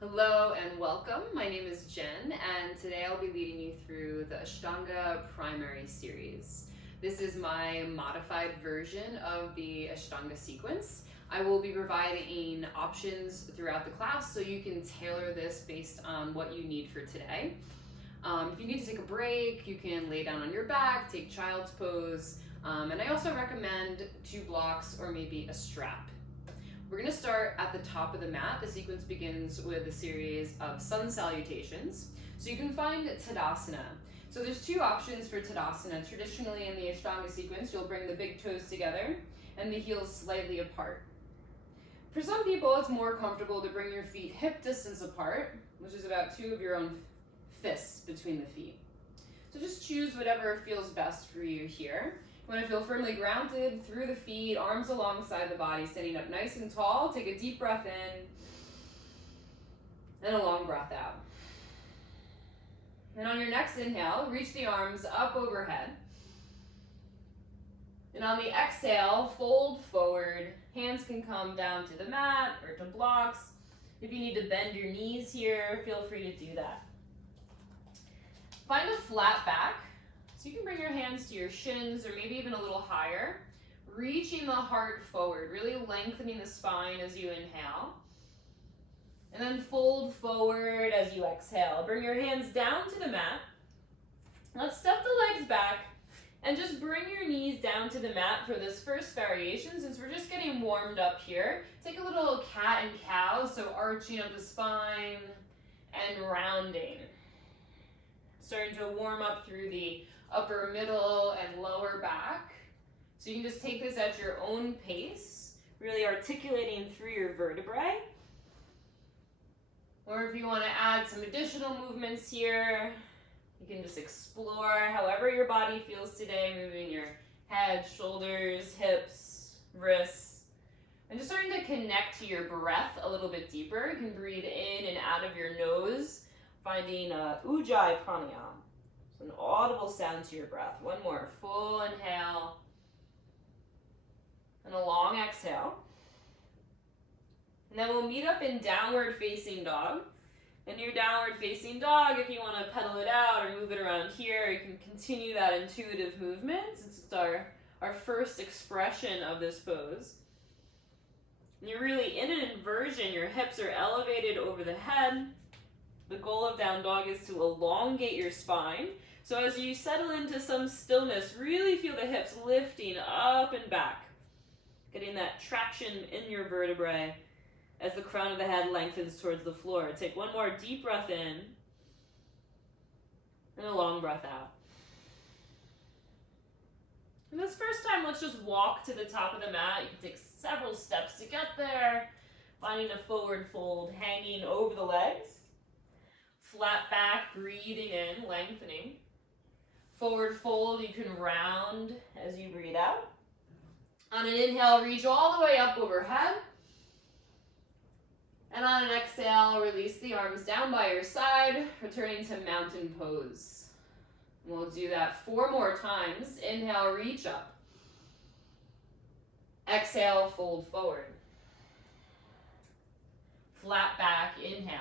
Hello and welcome. My name is Jen, and today I'll be leading you through the Ashtanga Primary series. This is my modified version of the Ashtanga sequence. I will be providing options throughout the class so you can tailor this based on what you need for today. If you need to take a break, you can lay down on your back, take child's pose, and I also recommend 2 blocks or maybe a strap. We're going to start at the top of the mat. The sequence begins with a series of sun salutations. So you can find Tadasana. So there's 2 options for Tadasana. Traditionally in the Ashtanga sequence, you'll bring the big toes together and the heels slightly apart. For some people, it's more comfortable to bring your feet hip distance apart, which is about 2 of your own fists between the feet. So just choose whatever feels best for you here. You want to feel firmly grounded through the feet, arms alongside the body, sitting up nice and tall. Take a deep breath in and a long breath out. And on your next inhale, reach the arms up overhead. And on the exhale, fold forward. Hands can come down to the mat or to blocks. If you need to bend your knees here, feel free to do that. Find a flat back. So you can bring your hands to your shins or maybe even a little higher, reaching the heart forward, really lengthening the spine as you inhale. And then fold forward as you exhale. Bring your hands down to the mat. Let's step the legs back and just bring your knees down to the mat for this first variation since we're just getting warmed up here. Take a little cat and cow, so arching of the spine and rounding. Starting to warm up through the upper, middle, and lower back. So you can just take this at your own pace, really articulating through your vertebrae. Or if you want to add some additional movements here, you can just explore however your body feels today, moving your head, shoulders, hips, wrists, and just starting to connect to your breath a little bit deeper. You can breathe in and out of your nose, finding Ujjayi pranayama. An audible sound to your breath. One more. Full inhale and a long exhale. And then we'll meet up in downward facing dog. In your downward facing dog, if you want to pedal it out or move it around here, you can continue that intuitive movement. It's our first expression of this pose. And you're really in an inversion. Your hips are elevated over the head. The goal of down dog is to elongate your spine. So as you settle into some stillness, really feel the hips lifting up and back, getting that traction in your vertebrae as the crown of the head lengthens towards the floor. Take one more deep breath in and a long breath out. And this first time, let's just walk to the top of the mat. You can take several steps to get there, finding a forward fold, hanging over the legs. Flat back, breathing in, lengthening. Forward fold, you can round as you breathe out. On an inhale, reach all the way up overhead. And on an exhale, release the arms down by your side, returning to mountain pose. We'll do that 4 more times. Inhale, reach up. Exhale, fold forward. Flat back, inhale.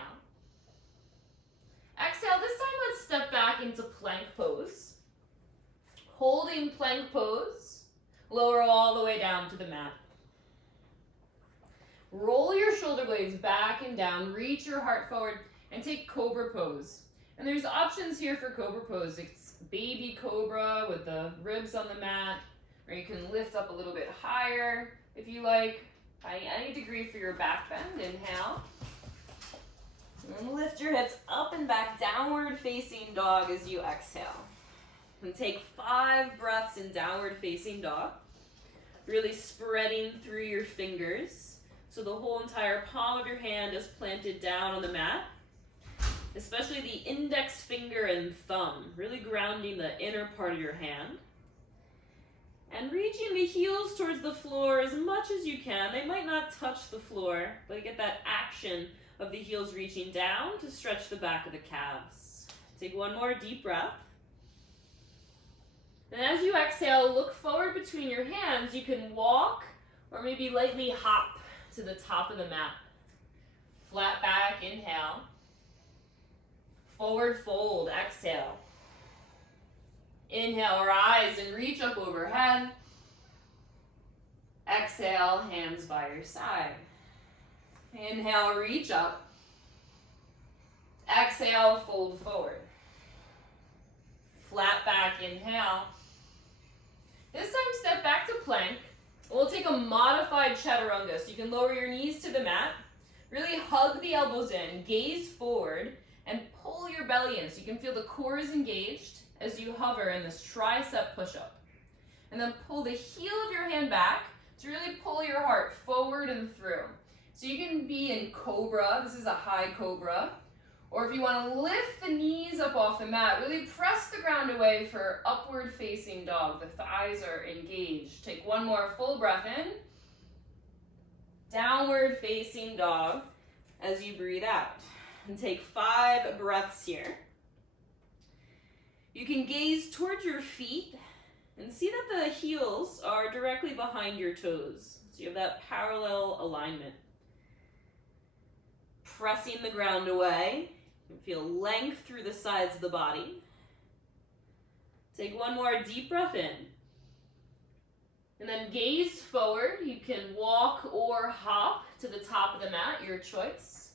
Exhale, this time let's step back into plank pose. Holding plank pose, lower all the way down to the mat. Roll your shoulder blades back and down, reach your heart forward, and take cobra pose. And there's options here for cobra pose. It's baby cobra with the ribs on the mat, or you can lift up a little bit higher if you like, finding any degree for your back bend. Inhale. And lift your hips up and back, downward facing dog as you exhale. And take 5 breaths in downward facing dog. Really spreading through your fingers so the whole entire palm of your hand is planted down on the mat. Especially the index finger and thumb, really grounding the inner part of your hand. And reaching the heels towards the floor as much as you can. They might not touch the floor, but get that action of the heels reaching down to stretch the back of the calves. Take one more deep breath. And as you exhale, look forward between your hands. You can walk or maybe lightly hop to the top of the mat. Flat back, inhale. Forward fold, exhale. Inhale, rise and reach up overhead. Exhale, hands by your side. Inhale, reach up. Exhale, fold forward. Flat back, inhale. This time, step back to plank. We'll take a modified chaturanga, so you can lower your knees to the mat. Really hug the elbows in, gaze forward, and pull your belly in so you can feel the core is engaged as you hover in this tricep push-up. And then pull the heel of your hand back to really pull your heart forward and through. So you can be in cobra, this is a high cobra, or if you want to lift the knees up off the mat, really press the ground away for upward facing dog. The thighs are engaged. Take one more full breath in. Downward facing dog as you breathe out. And take 5 breaths here. You can gaze towards your feet and see that the heels are directly behind your toes. So you have that parallel alignment. Pressing the ground away. You can feel length through the sides of the body. Take one more deep breath in. And then gaze forward. You can walk or hop to the top of the mat, your choice.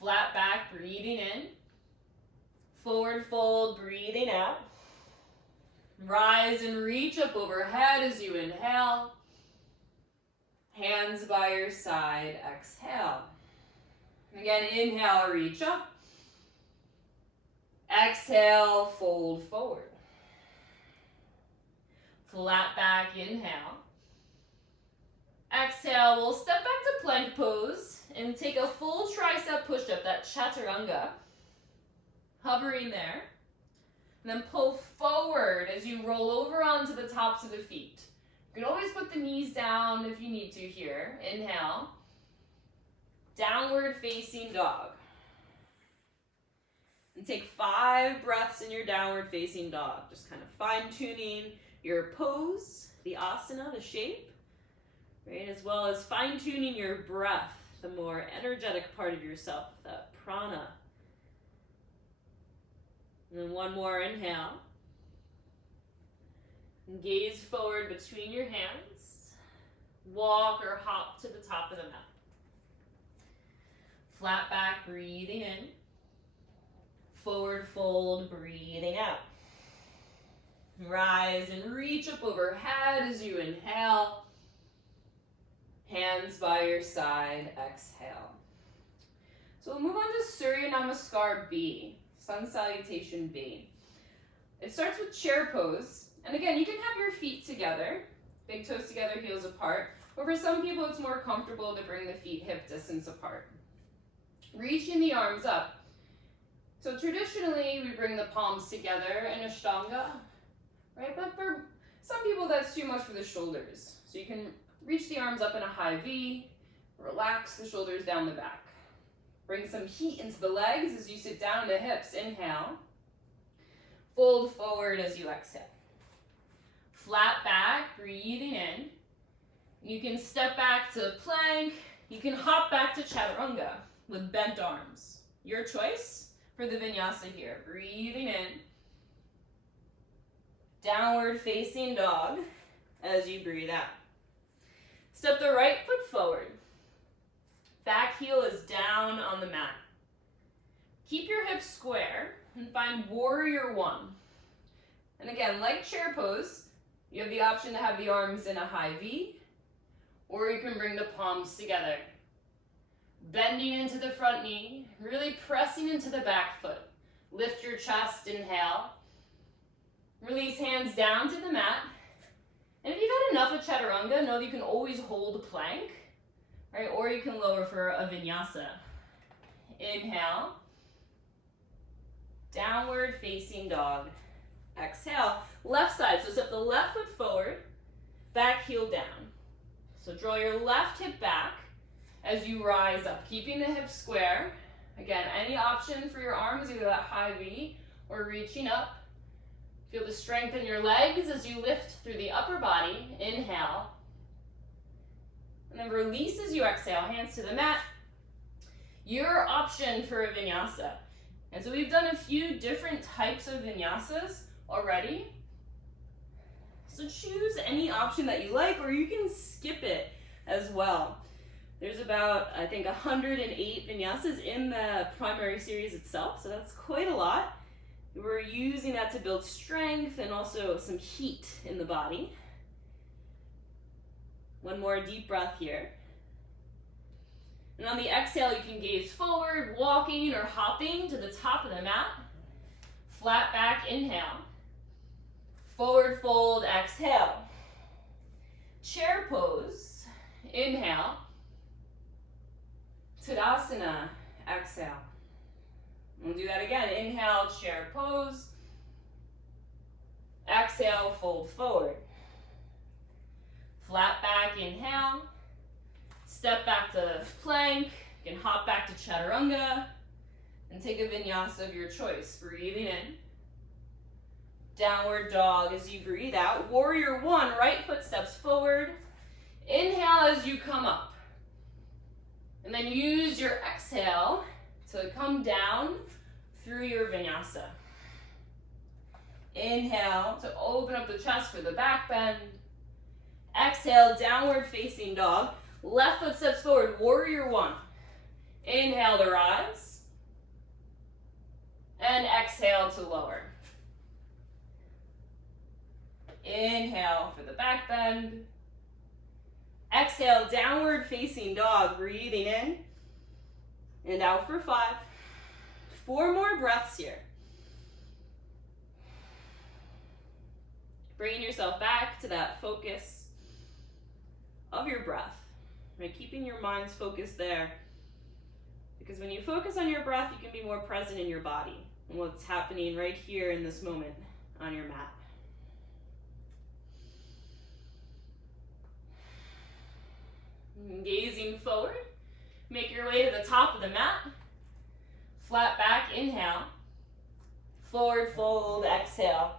Flat back, breathing in. Forward fold, breathing out. Rise and reach up overhead as you inhale. Hands by your side, exhale. Again, inhale, reach up. Exhale, fold forward. Flat back, inhale. Exhale, we'll step back to plank pose and take a full tricep push-up, that chaturanga. Hovering there. And then pull forward as you roll over onto the tops of the feet. You can always put the knees down if you need to here. Inhale. Downward facing dog. And take 5 breaths in your downward facing dog. Just kind of fine-tuning your pose, the asana, the shape, right? As well as fine-tuning your breath, the more energetic part of yourself, that prana. And then one more inhale. And gaze forward between your hands. Walk or hop to the top of the mat. Flat back, breathing in. Forward fold, breathing out. Rise and reach up overhead as you inhale. Hands by your side, exhale. So we'll move on to Surya Namaskar B, Sun Salutation B. It starts with chair pose. And again, you can have your feet together, big toes together, heels apart. Or for some people, it's more comfortable to bring the feet hip distance apart. Reaching the arms up. So traditionally, we bring the palms together in Ashtanga, right? But for some people, that's too much for the shoulders. So you can reach the arms up in a high V, relax the shoulders down the back. Bring some heat into the legs as you sit down, the hips, inhale. Fold forward as you exhale. Flat back, breathing in. You can step back to plank. You can hop back to chaturanga with bent arms. Your choice for the vinyasa here. Breathing in. Downward facing dog as you breathe out. Step the right foot forward. Back heel is down on the mat. Keep your hips square and find warrior 1. And again, like chair pose, you have the option to have the arms in a high V, or you can bring the palms together. Bending into the front knee, really pressing into the back foot. Lift your chest, inhale. Release hands down to the mat. And if you've had enough of chaturanga, know that you can always hold plank, right? Or you can lower for a vinyasa. Inhale. Downward facing dog. Exhale. Left side. So step the left foot forward, back heel down. So draw your left hip back as you rise up, keeping the hips square. Again, any option for your arms, either that high V or reaching up. Feel the strength in your legs as you lift through the upper body. Inhale. And then release as you exhale. Hands to the mat. your option for a vinyasa. And so we've done a few different types of vinyasas already. So choose any option that you like, or you can skip it as well. There's about, I think, 108 vinyasas in the primary series itself, so that's quite a lot. We're using that to build strength and also some heat in the body. One more deep breath here. And on the exhale, you can gaze forward, walking or hopping to the top of the mat. Flat back, inhale. Forward fold, exhale. Chair pose, inhale. Tadasana, exhale. We'll do that again. Inhale, chair pose. Exhale, fold forward. Flat back, inhale. Step back to plank. You can hop back to chaturanga. And take a vinyasa of your choice. Breathing in. Downward dog as you breathe out. Warrior one, right foot steps forward. Inhale as you come up. And then use your exhale to come down through your vinyasa. Inhale to open up the chest for the back bend. Exhale, downward facing dog. Left foot steps forward, warrior one. Inhale to rise. And exhale to lower. Inhale for the back bend. Exhale, downward facing dog, breathing in and out for 5. 4 more breaths here. Bringing yourself back to that focus of your breath, right? Keeping your mind's focus there. Because when you focus on your breath, you can be more present in your body and what's happening right here in this moment on your mat. Gazing forward, make your way to the top of the mat. Flat back, inhale. Forward fold, exhale.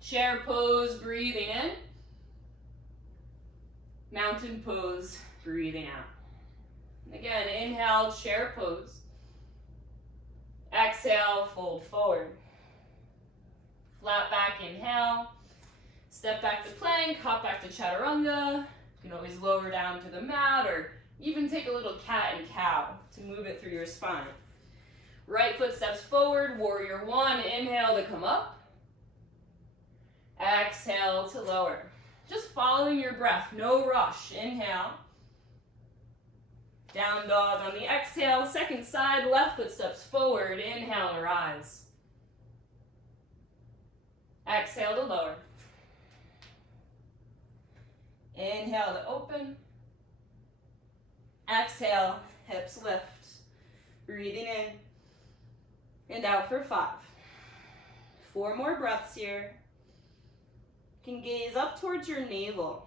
Chair pose, breathing in. Mountain pose, breathing out. Again, inhale, chair pose. Exhale, fold forward. Flat back, inhale. Step back to plank, hop back to chaturanga. You can always lower down to the mat or even take a little cat and cow to move it through your spine. Right foot steps forward, warrior one. Inhale to come up. Exhale to lower. Just following your breath, no rush. Inhale. Down dog on the exhale. Second side, left foot steps forward. Inhale to rise. Exhale to lower. Inhale to open. Exhale, hips lift. Breathing in and out for 5. 4 more breaths here. You can gaze up towards your navel,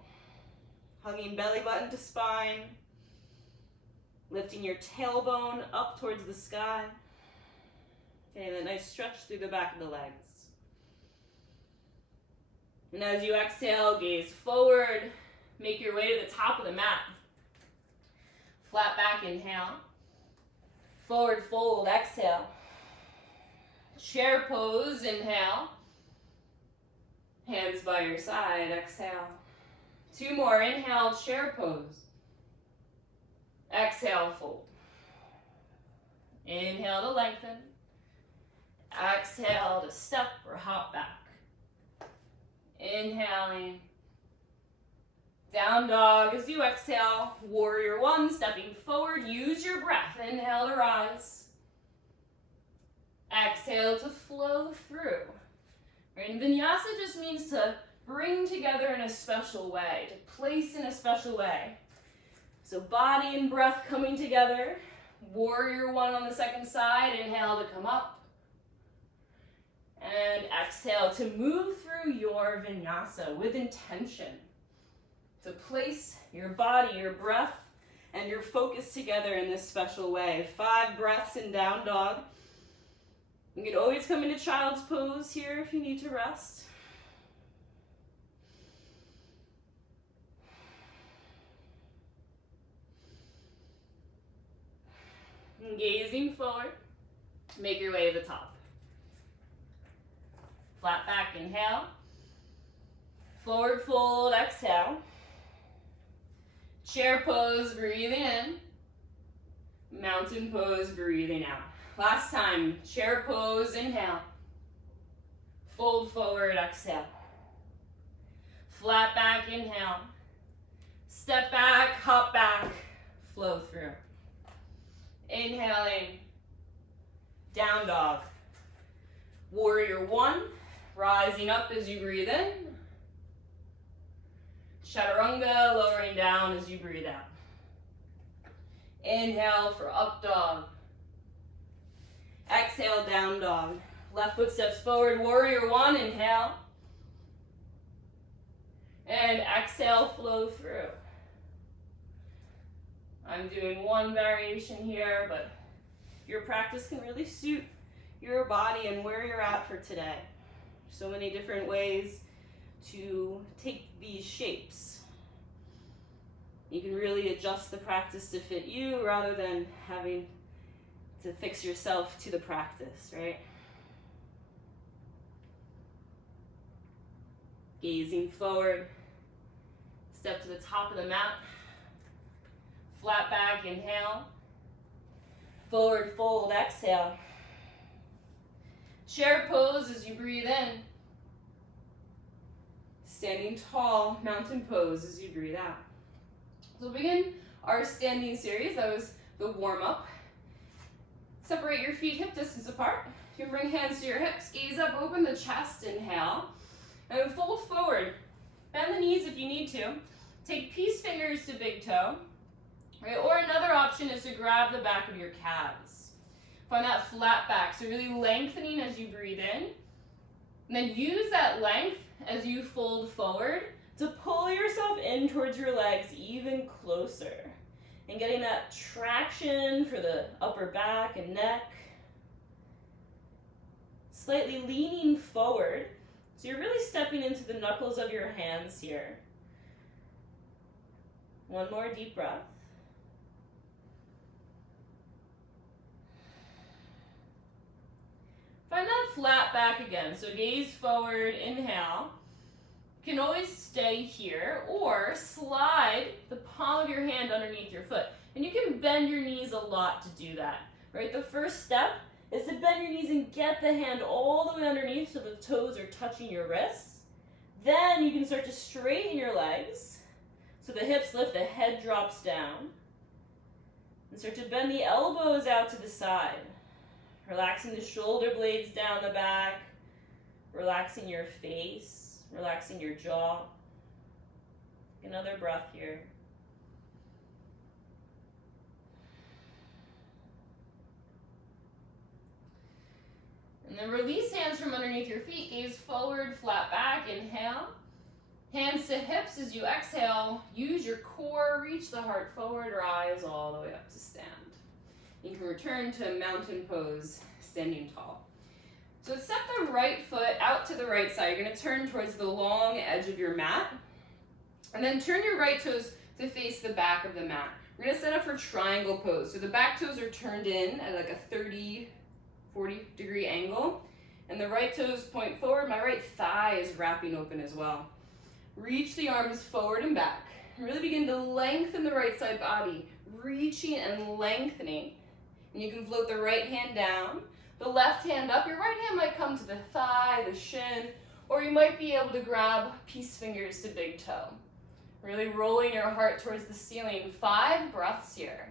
hugging belly button to spine, lifting your tailbone up towards the sky. Okay, that nice stretch through the back of the legs. And as you exhale, gaze forward. Make your way to the top of the mat. Flat back, inhale. Forward fold, exhale. Chair pose, inhale. Hands by your side, exhale. 2 more, inhale, chair pose. Exhale, fold. Inhale to lengthen. Exhale to step or hop back. Inhaling. Down dog as you exhale. Warrior one, stepping forward. Use your breath. Inhale to rise. Exhale to flow through. And vinyasa just means to bring together in a special way, to place in a special way. So body and breath coming together. Warrior one on the second side. Inhale to come up. And exhale to move through your vinyasa with intention. To place your body, your breath, and your focus together in this special way. 5 breaths in down dog. You can always come into child's pose here if you need to rest. And gazing forward, make your way to the top. Flat back, inhale. Forward fold, exhale. Chair pose, breathing in. Mountain pose, breathing out. Last time, chair pose, inhale. Fold forward, exhale. Flat back, inhale. Step back, hop back, flow through. Inhaling, down dog. Warrior one, rising up as you breathe in. Chaturanga, lowering down as you breathe out. Inhale for up dog. Exhale, down dog. Left foot steps forward, warrior one, inhale. And exhale, flow through. I'm doing one variation here, but your practice can really suit your body and where you're at for today. So many different ways to take these shapes. You can really adjust the practice to fit you rather than having to fix yourself to the practice, right? Gazing forward, step to the top of the mat. Flat back, inhale. Forward fold, exhale. Chair pose as you breathe in. Standing tall, mountain pose as you breathe out. So we'll begin our standing series. That was the warm-up. Separate your feet hip distance apart. You can bring hands to your hips, gaze up, open the chest, inhale. And fold forward. Bend the knees if you need to. Take peace fingers to big toe. Right? Or another option is to grab the back of your calves. Find that flat back, so really lengthening as you breathe in. And then use that length as you fold forward to pull yourself in towards your legs even closer. And getting that traction for the upper back and neck. Slightly leaning forward. So you're really stepping into the knuckles of your hands here. One more deep breath. Find that flat back again. So gaze forward, inhale. You can always stay here or slide the palm of your hand underneath your foot. And you can bend your knees a lot to do that, right? The first step is to bend your knees and get the hand all the way underneath so the toes are touching your wrists. Then you can start to straighten your legs. So the hips lift, the head drops down. And start to bend the elbows out to the side. Relaxing the shoulder blades down the back. Relaxing your face. Relaxing your jaw. Another breath here. And then release hands from underneath your feet. Gaze forward, flat back. Inhale. Hands to hips as you exhale. Use your core. Reach the heart forward. Rise all the way up to stand. You can return to mountain pose, standing tall. So step the right foot out to the right side. You're going to turn towards the long edge of your mat. And then turn your right toes to face the back of the mat. We're going to set up for triangle pose. So the back toes are turned in at like a 40 degree angle. And the right toes point forward. My right thigh is wrapping open as well. Reach the arms forward and back. Really begin to lengthen the right side body. Reaching and lengthening. And you can float the right hand down, the left hand up. Your right hand might come to the thigh, the shin, or you might be able to grab peace fingers to big toe. Really rolling your heart towards the ceiling. 5 breaths here.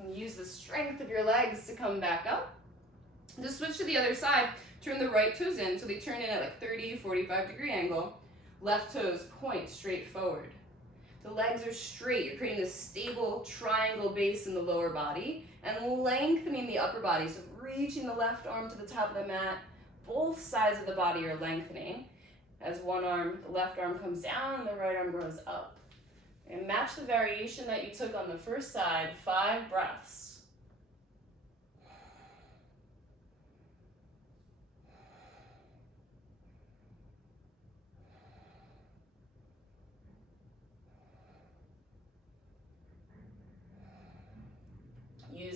And use the strength of your legs to come back up. Just switch to the other side. Turn the right toes in so they turn in at like 45 degree angle. Left toes point straight forward. The legs are straight. You're creating this stable triangle base in the lower body and lengthening the upper body. So reaching the left arm to the top of the mat. Both sides of the body are lengthening. As one arm, the left arm comes down and the right arm goes up. And match the variation that you took on the first side. 5 breaths.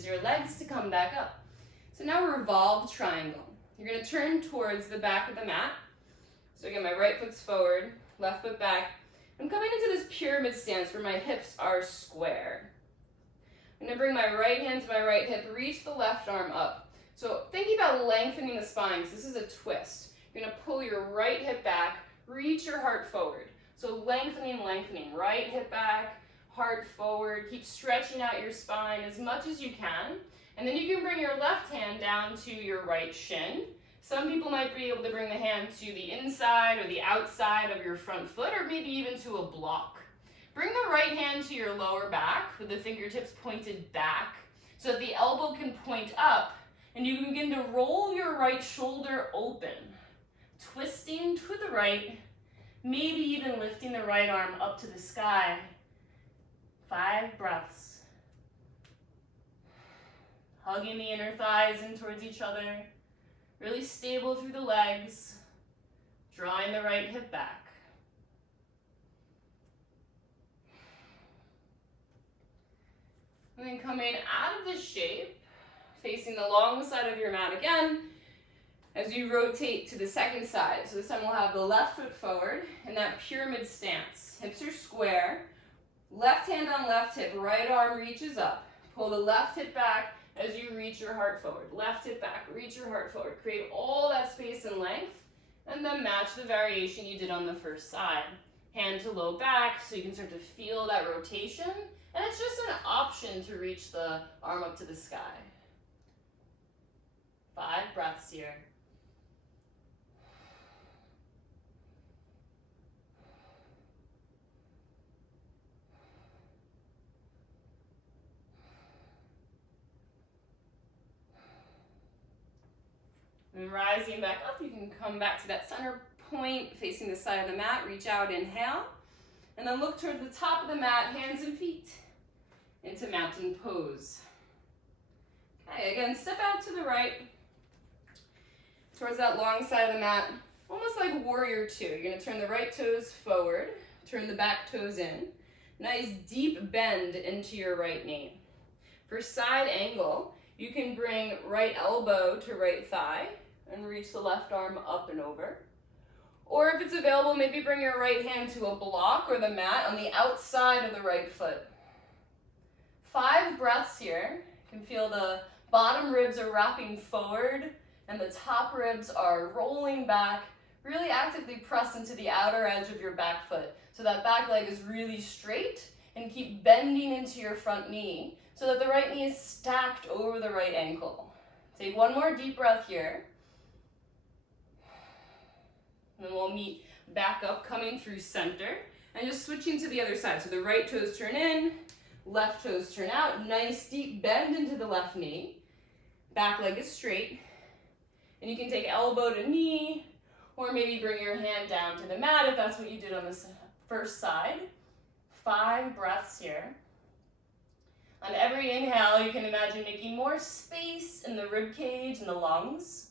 use your legs to come back up. So now revolve triangle. You're going to turn towards the back of the mat. So again, my right foot's forward, left foot back. I'm coming into this pyramid stance where my hips are square. I'm going to bring my right hand to my right hip, reach the left arm up. So thinking about lengthening the spine, because this is a twist. You're going to pull your right hip back, reach your heart forward. So lengthening, right hip back, heart forward. Keep stretching out your spine as much as you can. And then you can bring your left hand down to your right shin. Some people might be able to bring the hand to the inside or the outside of your front foot, or maybe even to a block. Bring the right hand to your lower back with the fingertips pointed back so that the elbow can point up, and you can begin to roll your right shoulder open, twisting to the right, maybe even lifting the right arm up to the sky. 5 breaths. Hugging the inner thighs in towards each other. Really stable through the legs. Drawing the right hip back. And then coming out of this shape, facing the long side of your mat again, as you rotate to the second side. So this time we'll have the left foot forward in that pyramid stance. Hips are square. Left hand on left hip, right arm reaches up. Pull the left hip back as you reach your heart forward. Left hip back, reach your heart forward. Create all that space and length, and then match the variation you did on the first side. Hand to low back so you can start to feel that rotation, and it's just an option to reach the arm up to the sky. 5 breaths here. And rising back up, you can come back to that center point, facing the side of the mat. Reach out, inhale. And then look towards the top of the mat, hands and feet, into mountain pose. Okay, again, step out to the right, towards that long side of the mat, almost like warrior 2. You're going to turn the right toes forward, turn the back toes in. Nice deep bend into your right knee. For side angle, you can bring right elbow to right thigh and reach the left arm up and over. Or if it's available, maybe bring your right hand to a block or the mat on the outside of the right foot. 5 breaths here. You can feel the bottom ribs are wrapping forward and the top ribs are rolling back. Really actively press into the outer edge of your back foot so that back leg is really straight, and keep bending into your front knee so that the right knee is stacked over the right ankle. Take one more deep breath here. And then we'll meet back up, coming through center, and just switching to the other side. So the right toes turn in, left toes turn out. Nice deep bend into the left knee. Back leg is straight. And you can take elbow to knee, or maybe bring your hand down to the mat if that's what you did on the first side. 5 breaths here. On every inhale, you can imagine making more space in the rib cage and the lungs.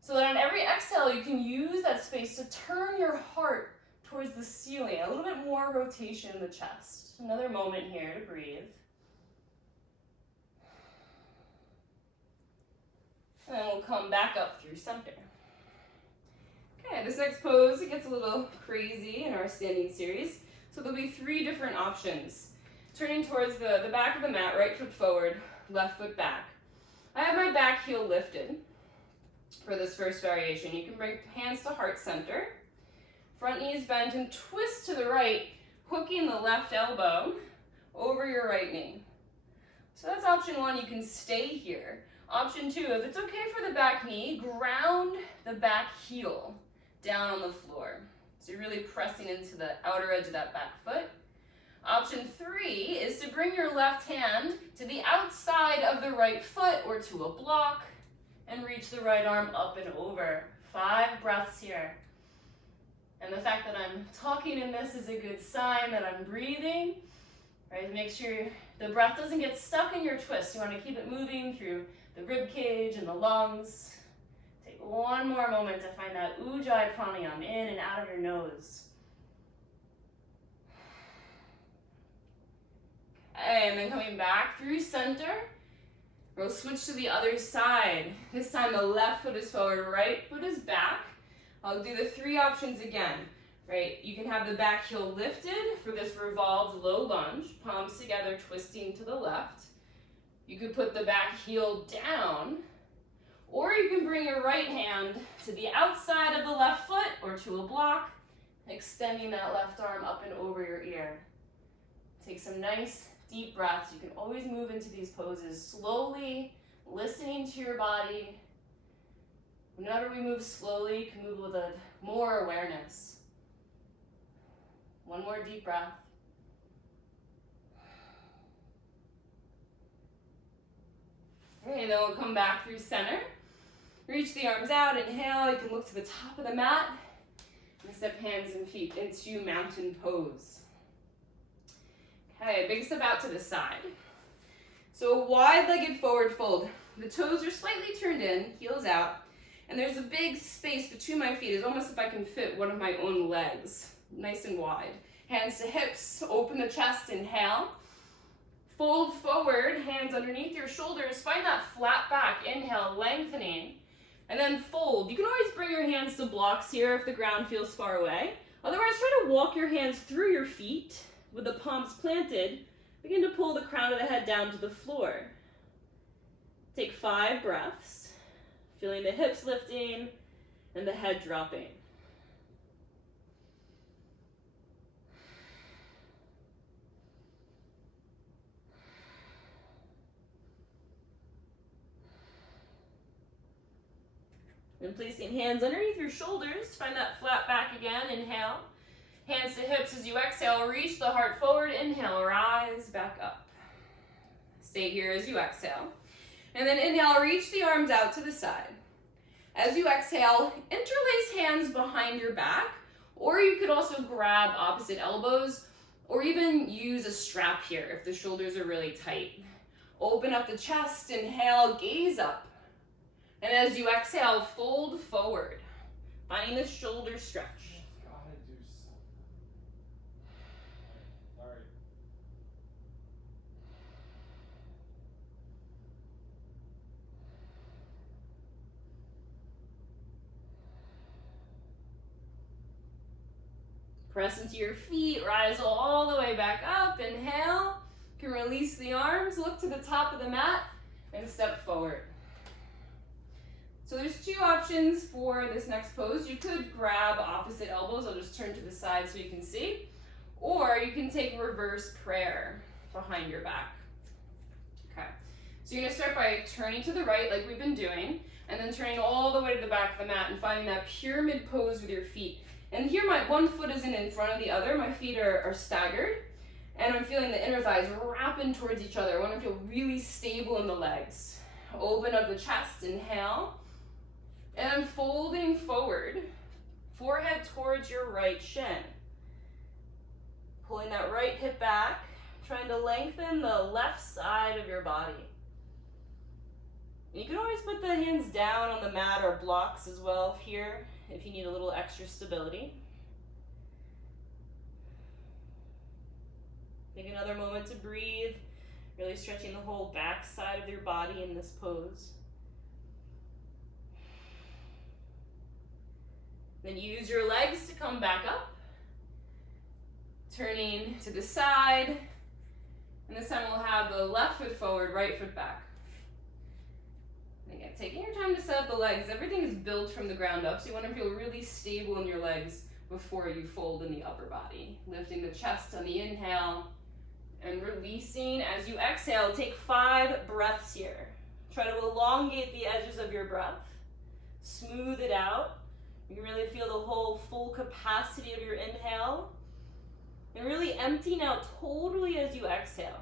So that on every exhale, you can use that space to turn your heart towards the ceiling. A little bit more rotation in the chest. Another moment here to breathe. And then we'll come back up through center. Okay, this next pose, it gets a little crazy in our standing series. So there'll be 3 different options. Turning towards the back of the mat, right foot forward, left foot back. I have my back heel lifted for this first variation. You can bring hands to heart center. Front knee is bent and twist to the right, hooking the left elbow over your right knee. So that's option 1, you can stay here. Option 2, if it's okay for the back knee, ground the back heel down on the floor. So you're really pressing into the outer edge of that back foot. Option 3 is to bring your left hand to the outside of the right foot or to a block and reach the right arm up and over. 5 breaths here. And the fact that I'm talking in this is a good sign that I'm breathing. Right? Make sure the breath doesn't get stuck in your twist. You want to keep it moving through the rib cage and the lungs. Take one more moment to find that Ujjayi pranayama in and out of your nose. Okay, and then coming back through center, We'll switch to the other side. This time the left foot is forward, right foot is back. I'll do the 3 options again, right? You can have the back heel lifted for this revolved low lunge, palms together, twisting to the left. You could put the back heel down, or you can bring your right hand to the outside of the left foot or to a block, extending that left arm up and over your ear. Take some nice deep breaths. You can always move into these poses slowly, listening to your body. Whenever we move slowly, you can move with more awareness. One more deep breath. Okay, then we'll come back through center. Reach the arms out, inhale. You can look to the top of the mat and step hands and feet into mountain pose. Okay, big step out to the side. So a wide-legged forward fold. The toes are slightly turned in, heels out, and there's a big space between my feet. It's almost if I can fit one of my own legs, nice and wide. Hands to hips, open the chest, inhale. Fold forward, hands underneath your shoulders. Find that flat back, inhale, lengthening, and then fold. You can always bring your hands to blocks here if the ground feels far away. Otherwise, try to walk your hands through your feet with the palms planted. Begin to pull the crown of the head down to the floor. Take 5 breaths, feeling the hips lifting and the head dropping. Then placing hands underneath your shoulders, find that flat back again, inhale. Hands to hips as you exhale, reach the heart forward, inhale, rise back up. Stay here as you exhale. And then inhale, reach the arms out to the side. As you exhale, interlace hands behind your back, or you could also grab opposite elbows, or even use a strap here if the shoulders are really tight. Open up the chest, inhale, gaze up. And as you exhale, fold forward, finding the shoulder stretch. Press into your feet, rise all the way back up, inhale. You can release the arms, look to the top of the mat, and step forward. So there's 2 options for this next pose. You could grab opposite elbows. I'll just turn to the side so you can see. Or you can take reverse prayer behind your back. Okay. So you're gonna start by turning to the right like we've been doing, and then turning all the way to the back of the mat and finding that pyramid pose with your feet. And here my one foot isn't in front of the other. My feet are staggered. And I'm feeling the inner thighs wrapping towards each other. I want to feel really stable in the legs. Open up the chest, inhale. And I'm folding forward, forehead towards your right shin. Pulling that right hip back, trying to lengthen the left side of your body. You can always put the hands down on the mat or blocks as well here if you need a little extra stability. Take another moment to breathe, really stretching the whole back side of your body in this pose. Then use your legs to come back up, turning to the side, and this time we'll have the left foot forward, right foot back. Again, taking your time to set up the legs. Everything is built from the ground up, so you want to feel really stable in your legs before you fold in the upper body. Lifting the chest on the inhale, and releasing as you exhale. Take 5 breaths here. Try to elongate the edges of your breath, smooth it out. You can really feel the whole full capacity of your inhale and really emptying out totally as you exhale.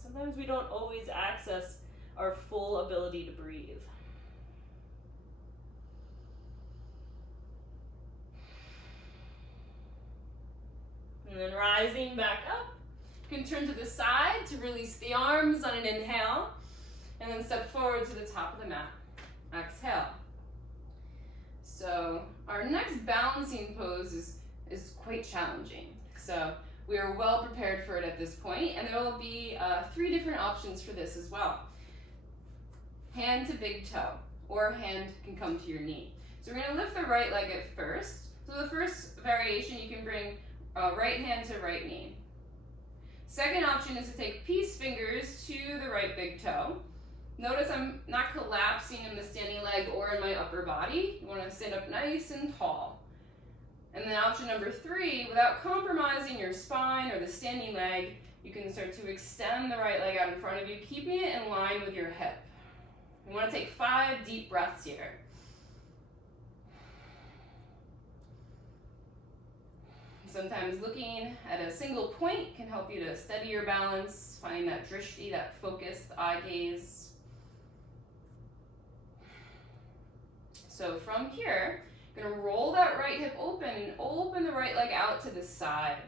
Sometimes we don't always access our full ability to breathe. And then rising back up, you can turn to the side to release the arms on an inhale, and then step forward to the top of the mat. Exhale. So our next balancing pose is quite challenging. So we are well prepared for it at this point, and there will be 3 different options for this as well. hand to big toe, or hand can come to your knee. So we're going to lift the right leg at first. So the first variation, you can bring right hand to right knee. Second option is to take peace fingers to the right big toe. Notice I'm not collapsing in the standing leg or in my upper body. You want to stand up nice and tall. And then option number 3, without compromising your spine or the standing leg, you can start to extend the right leg out in front of you, keeping it in line with your hip. You want to take 5 deep breaths here. Sometimes looking at a single point can help you to steady your balance, finding that drishti, that focused eye gaze. So from here, you're going to roll that right hip open and open the right leg out to the side.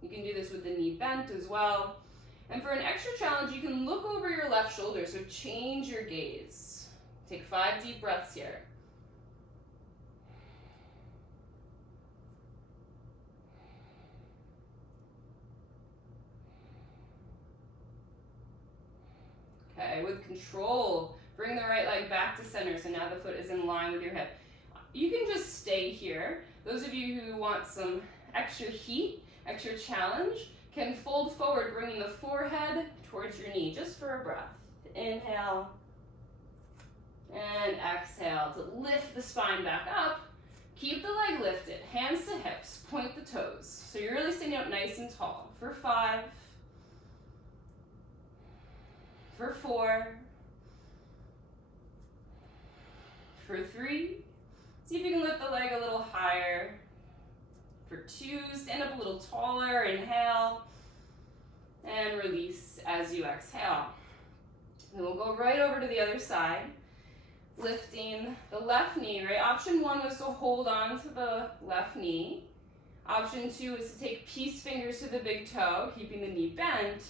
You can do this with the knee bent as well. And for an extra challenge, you can look over your left shoulder, so change your gaze. Take 5 deep breaths here. Okay, with control, bring the right leg back to center, so now the foot is in line with your hip. You can just stay here. Those of you who want some extra heat, extra challenge, can fold forward, bringing the forehead towards your knee, just for a breath. Inhale, and exhale to lift the spine back up. Keep the leg lifted, hands to hips, point the toes. So you're really standing up nice and tall. For 5, for 4, for 3, see if you can lift the leg a little higher. For 2, stand up a little taller, inhale, and release as you exhale. Then we'll go right over to the other side, lifting the left knee, right? Option 1 was to hold on to the left knee. Option 2 is to take peace fingers to the big toe, keeping the knee bent.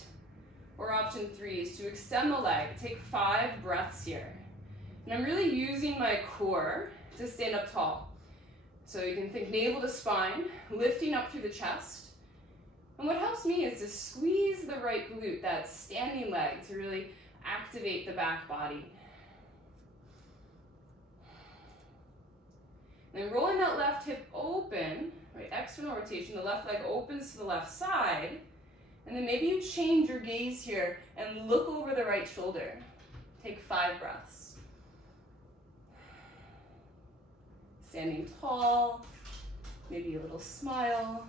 Or option 3 is to extend the leg. Take 5 breaths here. And I'm really using my core to stand up tall. So you can think navel to spine, lifting up through the chest. And what helps me is to squeeze the right glute, that standing leg, to really activate the back body. And then rolling that left hip open, right, external rotation, the left leg opens to the left side. And then maybe you change your gaze here and look over the right shoulder. Take 5 breaths. Standing tall, maybe a little smile.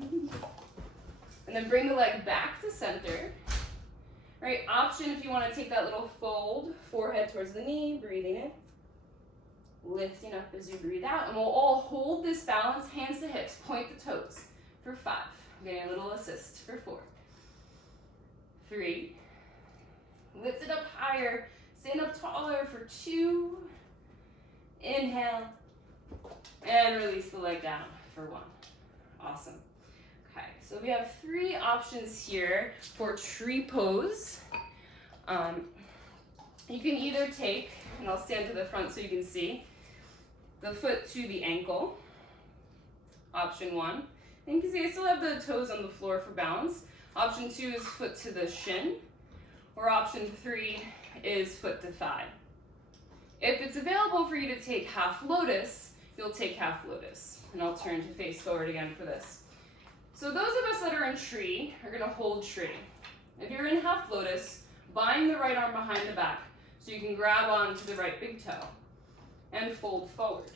And then bring the leg back to center. Right, option if you want to take that little fold, forehead towards the knee, breathing in. Lifting up as you breathe out. And we'll all hold this balance, hands to hips, point the toes. For 5. Getting a little assist. For 4. 3. Lift it up higher. Stand up taller. For 2. Inhale. And release the leg down. For 1. Awesome. Okay, so we have 3 options here for tree pose. You can either take, and I'll stand to the front so you can see, the foot to the ankle. Option 1. And you can see I still have the toes on the floor for balance. Option 2 is foot to the shin. Or option 3 is foot to thigh. If it's available for you to take half lotus, you'll take half lotus. And I'll turn to face forward again for this. So those of us that are in tree are going to hold tree. If you're in half lotus, bind the right arm behind the back so you can grab onto the right big toe and fold forward.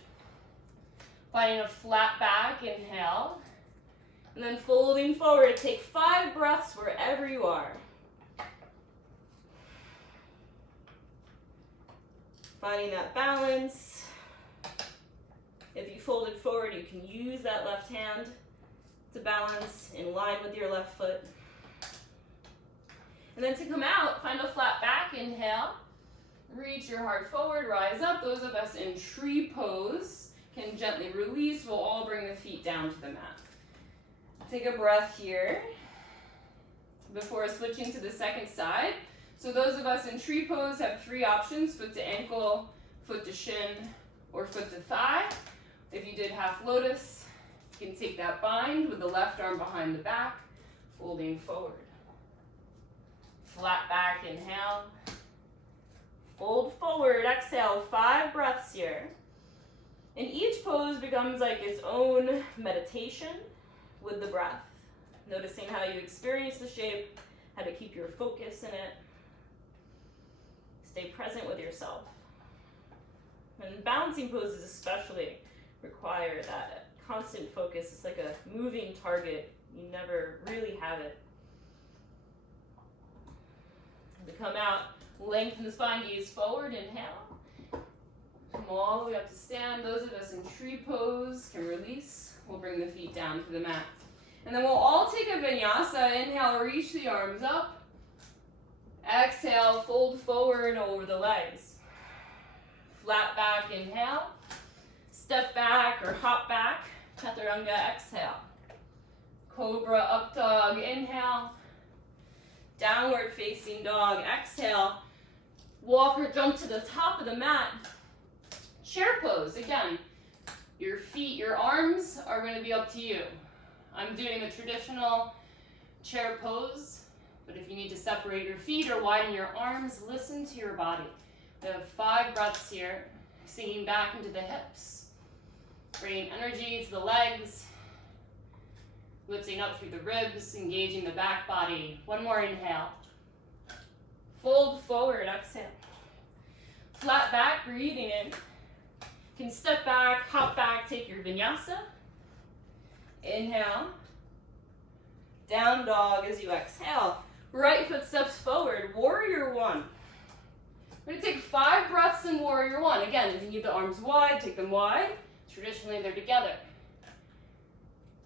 Finding a flat back, inhale. And then folding forward, take 5 breaths wherever you are. Finding that balance. If you folded forward, you can use that left hand to balance in line with your left foot. And then to come out, find a flat back, inhale. Reach your heart forward, rise up. Those of us in tree pose can gently release. We'll all bring the feet down to the mat. Take a breath here before switching to the second side. So those of us in tree pose have 3 options: foot to ankle, foot to shin, or foot to thigh. If you did half lotus, you can take that bind with the left arm behind the back, folding forward. Flat back, inhale. Fold forward, exhale, 5 breaths here. And each pose becomes like its own meditation with the breath. Noticing how you experience the shape, how to keep your focus in it. Stay present with yourself. And balancing poses especially require that constant focus. It's like a moving target. You never really have it. To come out, lengthen the spine, gaze forward, inhale. Come all the way up to stand. Those of us in tree pose can release. We'll bring the feet down to the mat. And then we'll all take a vinyasa. Inhale, reach the arms up. Exhale, fold forward over the legs. Flat back, inhale. Step back or hop back. Chaturanga, exhale. Cobra, up dog, inhale. Downward facing dog, exhale. Walk or jump to the top of the mat. Chair pose, again. Your feet, your arms are going to be up to you. I'm doing the traditional chair pose, but if you need to separate your feet or widen your arms, listen to your body. We have 5 breaths here, sinking back into the hips, bringing energy to the legs, lifting up through the ribs, engaging the back body. One more inhale. Fold forward, exhale. Flat back, breathing in. You can step back, hop back, take your vinyasa. Inhale. Down dog as you exhale. Right foot steps forward, warrior 1. We're going to take 5 breaths in warrior 1. Again, if you need the arms wide, take them wide. Traditionally, they're together.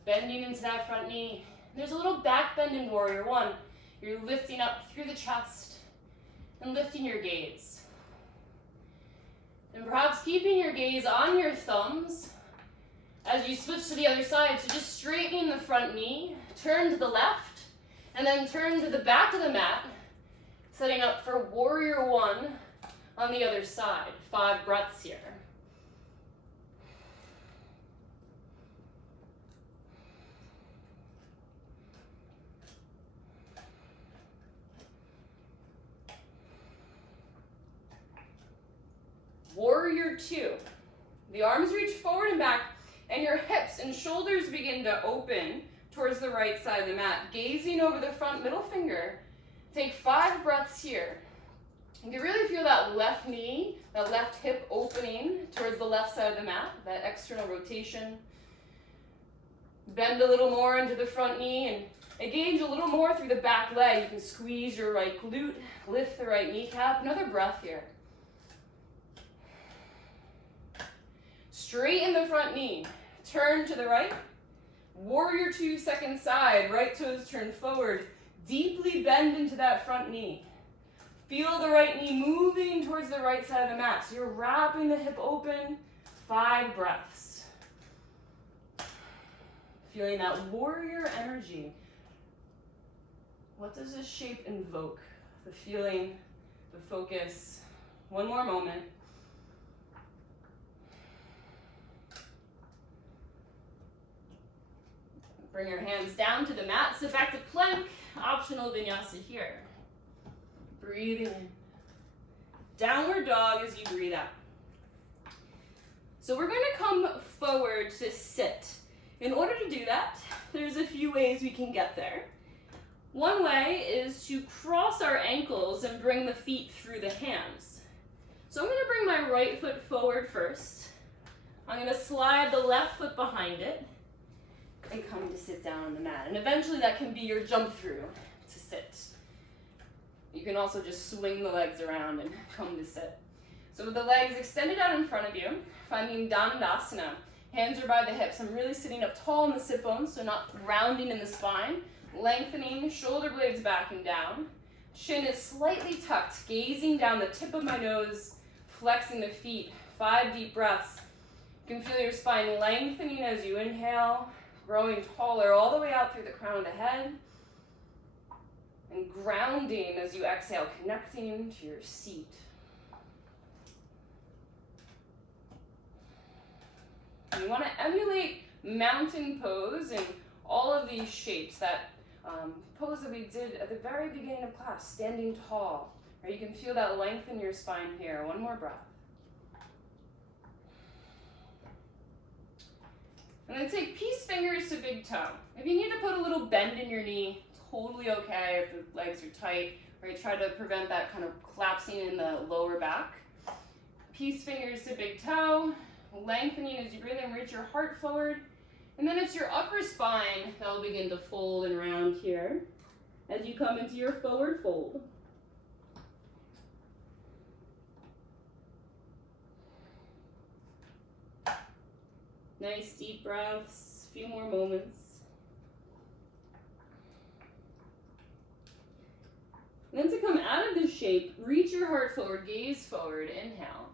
Bending into that front knee. There's a little back bend in warrior 1. You're lifting up through the chest and lifting your gaze. And perhaps keeping your gaze on your thumbs as you switch to the other side. So just straightening the front knee, turn to the left, and then turn to the back of the mat, setting up for warrior 1 on the other side. 5 breaths here. Warrior 2. The arms reach forward and back, and your hips and shoulders begin to open towards the right side of the mat. Gazing over the front middle finger. Take 5 breaths here. You can really feel that left knee, that left hip opening towards the left side of the mat, that external rotation. Bend a little more into the front knee and engage a little more through the back leg. You can squeeze your right glute, lift the right kneecap. Another breath here. Straighten the front knee. Turn to the right. Warrior 2, second side. Right toes turn forward. Deeply bend into that front knee. Feel the right knee moving towards the right side of the mat. So you're wrapping the hip open. 5 breaths. Feeling that warrior energy. What does this shape invoke? The feeling, the focus. One more moment. Bring your hands down to the mat. Sit back to plank. Optional vinyasa here. Breathing in. Downward dog as you breathe out. So we're going to come forward to sit. In order to do that, there's a few ways we can get there. One way is to cross our ankles and bring the feet through the hands. So I'm going to bring my right foot forward first. I'm going to slide the left foot behind it and come to sit down on the mat. And eventually that can be your jump through to sit. You can also just swing the legs around and come to sit. So with the legs extended out in front of you, finding Dandasana. Hands are by the hips. I'm really sitting up tall in the sit bones, so not rounding in the spine. Lengthening, shoulder blades back and down. Chin is slightly tucked, gazing down the tip of my nose, flexing the feet. 5 deep breaths. You can feel your spine lengthening as you inhale, growing taller all the way out through the crown of the head. And grounding as you exhale, connecting to your seat. And you want to emulate mountain pose in all of these shapes. That pose that we did at the very beginning of class, standing tall, Or you can feel that length in your spine here. One more breath. And then take peace fingers to big toe. If you need to put a little bend in your knee, totally okay if the legs are tight, right? Try to prevent that kind of collapsing in the lower back. Peace fingers to big toe, lengthening as you breathe in, reach your heart forward. And then it's your upper spine that will begin to fold and round here as you come into your forward fold. Nice deep breaths, a few more moments. And then to come out of this shape, reach your heart forward, gaze forward, inhale.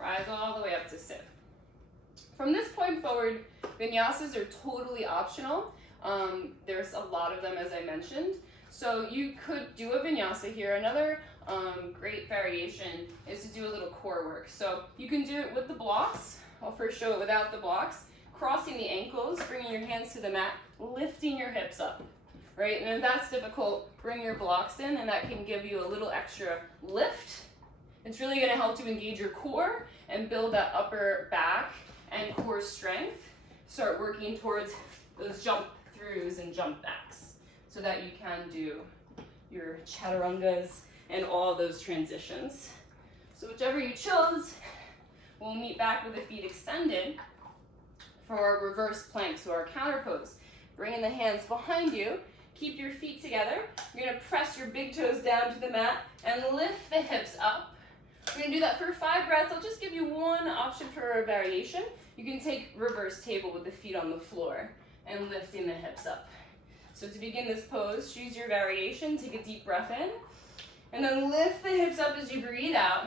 Rise all the way up to sit. From this point forward, vinyasas are totally optional. There's a lot of them, as I mentioned. So you could do a vinyasa here. Another great variation is to do a little core work. So you can do it with the blocks. I'll first show it without the blocks. Crossing the ankles, bringing your hands to the mat, lifting your hips up, right? And if that's difficult, bring your blocks in, and that can give you a little extra lift. It's really gonna help to engage your core and build that upper back and core strength. Start working towards those jump throughs and jump backs so that you can do your chaturangas and all those transitions. So whichever you chose, we'll meet back with the feet extended for our reverse plank, so our counter pose. Bringing the hands behind you, keep your feet together. You're gonna press your big toes down to the mat and lift the hips up. We're gonna do that for 5 breaths. I'll just give you one option for a variation. You can take reverse table with the feet on the floor and lifting the hips up. So to begin this pose, choose your variation, take a deep breath in, and then lift the hips up as you breathe out.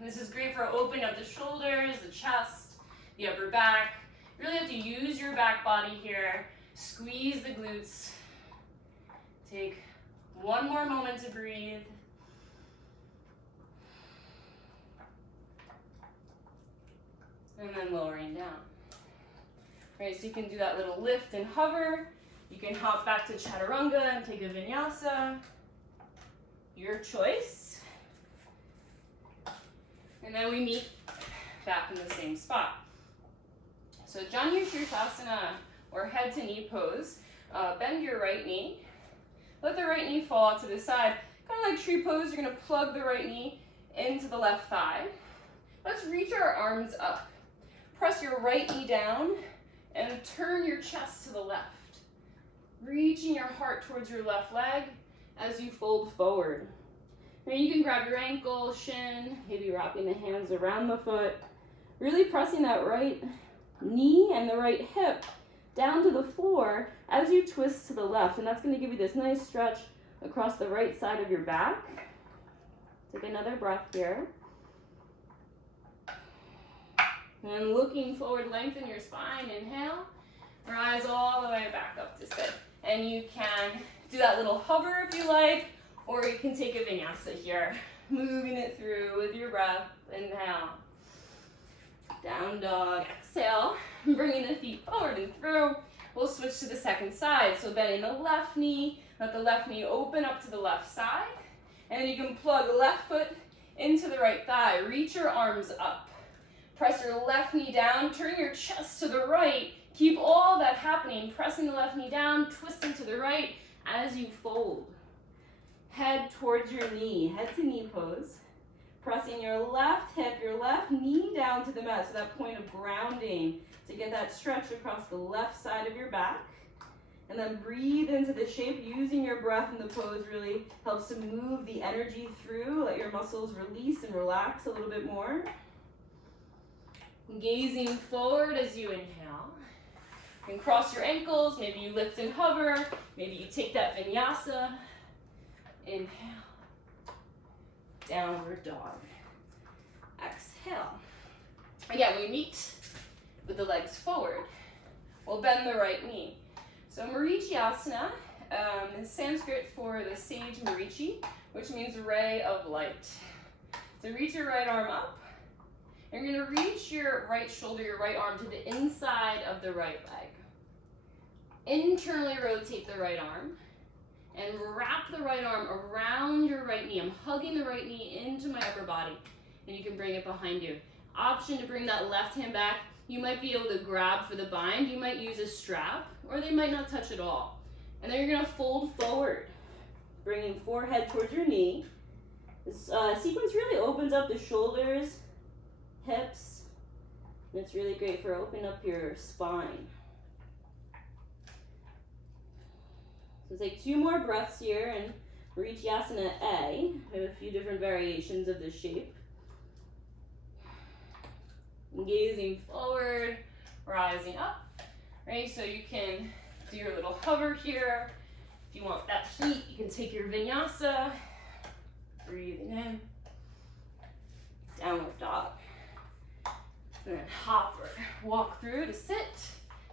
This is great for opening up the shoulders, the chest, the upper back. You really have to use your back body here. Squeeze the glutes. Take one more moment to breathe. And then lowering down. All right, so you can do that little lift and hover. You can hop back to chaturanga and take a vinyasa. Your choice. And then we meet back in the same spot. So Janu Shirsasana, or head to knee pose. Bend your right knee. Let the right knee fall out to the side. Kind of like tree pose, you're gonna plug the right knee into the left thigh. Let's reach our arms up. Press your right knee down and turn your chest to the left. Reaching your heart towards your left leg as you fold forward. Now you can grab your ankle, shin, maybe wrapping the hands around the foot. Really pressing that right knee and the right hip down to the floor as you twist to the left. And that's going to give you this nice stretch across the right side of your back. Take another breath here. And looking forward, lengthen your spine, inhale. Rise all the way back up to sit. And you can do that little hover if you like, or you can take a vinyasa here. Moving it through with your breath, inhale. Down dog, exhale. Bringing the feet forward and through. We'll switch to the second side. So bending the left knee, let the left knee open up to the left side. And then you can plug the left foot into the right thigh. Reach your arms up. Press your left knee down, turn your chest to the right. Keep all that happening, pressing the left knee down, twisting to the right as you fold. Head towards your knee, head to knee pose. Pressing your left hip, your left knee down to the mat, so that point of grounding to get that stretch across the left side of your back. And then breathe into the shape. Using your breath in the pose really helps to move the energy through. Let your muscles release and relax a little bit more. Gazing forward as you inhale. You can cross your ankles, maybe you lift and hover, maybe you take that vinyasa. Inhale. Downward dog. Exhale. Again, we meet with the legs forward. We'll bend the right knee. So Marichyasana is Sanskrit for the sage Marichi, which means ray of light. So reach your right arm up. You're going to reach your right shoulder, your right arm to the inside of the right leg. Internally rotate the right arm and then wrap the right arm around your right knee. I'm hugging the right knee into my upper body, and you can bring it behind you. Option to bring that left hand back. You might be able to grab for the bind. You might use a strap, or they might not touch at all. And then you're gonna fold forward, bringing forehead towards your knee. This sequence really opens up the shoulders, hips, and it's really great for opening up your spine. So take 2 more breaths here and reach Yasana A. We have a few different variations of this shape. Gazing forward, rising up, right? So you can do your little hover here. If you want that heat, you can take your vinyasa, breathing in, downward dog, and then hop or walk through to sit.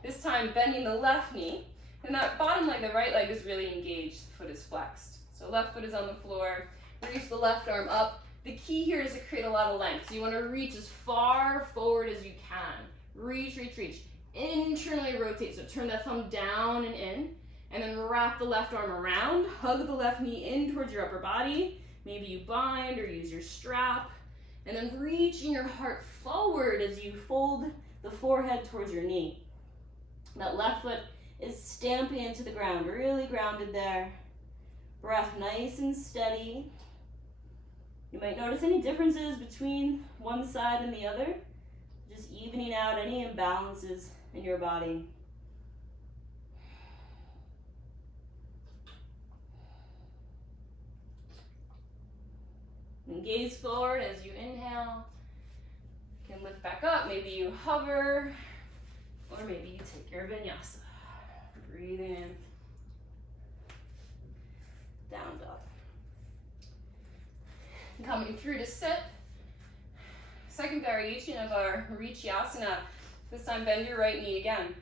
This time bending the left knee, and that bottom leg, the right leg is really engaged, the foot is flexed. So left foot is on the floor, reach the left arm up. The key here is to create a lot of length. So you want to reach as far forward as you can. Reach, reach, reach. Internally rotate, so turn the thumb down and in, and then wrap the left arm around, hug the left knee in towards your upper body. Maybe you bind or use your strap, and then reaching your heart forward as you fold the forehead towards your knee. That left foot is stamping into the ground, really grounded there. Breath nice and steady. You might notice any differences between one side and the other, just evening out any imbalances in your body. And gaze forward as you inhale. You can lift back up, maybe you hover, or maybe you take your vinyasa. Breathing in, down dog. Coming through to sit. Second variation of our Yasana. This time bend your right knee again.